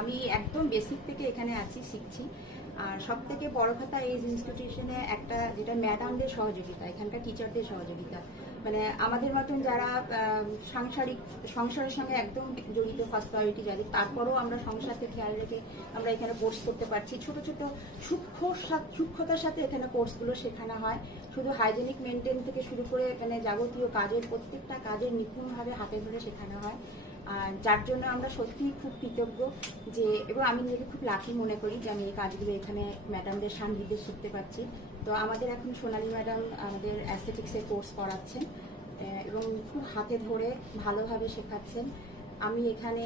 আমি একদম বেসিক থেকে এখানে আছি, শিখছি। আর সব থেকে বড় কথা এই ইনস্টিটিউশনে একটা যেটা ম্যাডামদের সহযোগিতা, এখানকার টিচারদের সহযোগিতা, মানে আমাদের মতন যারা সংসারের সঙ্গে একদম জড়িত, ফার্স্ট প্রায়োরিটি যাদের, তারপরেও আমরা সংসারকে খেয়াল রেখে আমরা এখানে কোর্স করতে পারছি। ছোট ছোট সূক্ষ্মতার সাথে এখানে কোর্সগুলো শেখানো হয়। শুধু হাইজেনিক মেনটেন থেকে শুরু করে এখানে যাবতীয় কাজের প্রত্যেকটা কাজের নিপুণভাবে হাতে ধরে শেখানো হয়। আর যার জন্য আমরা সত্যিই খুব কৃতজ্ঞ যে, এবং আমি নিজেকে খুব লাকি মনে করি যে আমি এই কাজগুলো এখানে ম্যাডামদের সান্নিধ্যে শিখতে পারছি। তো আমাদের এখন সোনালী ম্যাডাম আমাদের অ্যাস্থেটিক্সের কোর্স করাচ্ছেন এবং খুব হাতে ধরে ভালোভাবে শেখাচ্ছেন। আমি এখানে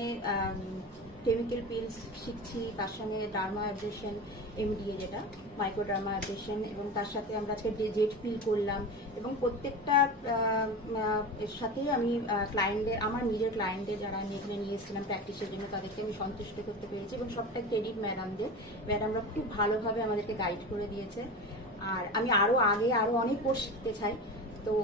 কেমিক্যাল পিলস শিখছি, তার সঙ্গে ডার্মা অ্যাব্রেশন, এমডিএ যেটা মাইক্রোডার্মা অ্যাব্রেশন, এবং তার সাথে আমরা আজকে জেট পিল করলাম। এবং প্রত্যেকটা এর সাথেই আমি আমার নিজের ক্লায়েন্টদের যারা আমি এখানে নিয়ে এসেছিলাম প্র্যাকটিসের জন্য, তাদেরকে আমি সন্তুষ্ট করতে পেরেছি। এবং সবটা ক্রেডিট ম্যাডামরা খুব ভালোভাবে আমাদেরকে গাইড করে দিয়েছে। আর আমি আরও অনেক কোর্স শিখতে চাই। তো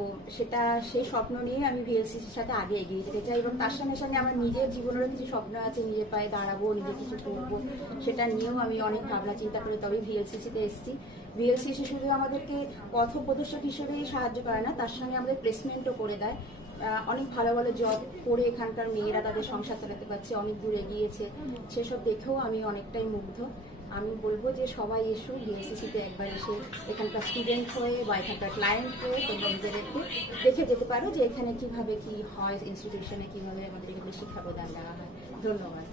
সেই স্বপ্ন নিয়ে আমি ভিএলসিসির সাথে আগে এগিয়ে যেতে চাই। এবং তার সঙ্গে সঙ্গে আমার নিজের জীবনেরও কিছু স্বপ্ন আছে, নিজের পায়ে দাঁড়াবো, নিজে কিছু করবো, সেটা নিয়েও আমি অনেক ভাবনা চিন্তা করে তবেই ভিএলসিসিতে এসেছি। ভিএলসিসি শুধু আমাদেরকে পথপ্রদর্শক হিসেবেই সাহায্য করে না, তার সঙ্গে আমাদের প্লেসমেন্টও করে দেয়। অনেক ভালো ভালো জব করে এখানকার মেয়েরা তাদের সংসার চালাতে পারছে, অনেক দূর এগিয়েছে। সেসব দেখেও আমি অনেকটাই মুগ্ধ। আমি বলবো যে সবাই এসো ভিএলসিসিতে, একবার এসে এখানকার স্টুডেন্ট হয়ে বা এখানকার ক্লায়েন্ট হয়ে তোমরা নিজেদেরকে দেখে যেতে পারো যে এখানে কিভাবে কি হয়, ইনস্টিটিউশনে কিভাবে আমাদের এগুলো শিক্ষা প্রদান দেওয়া হয়। ধন্যবাদ।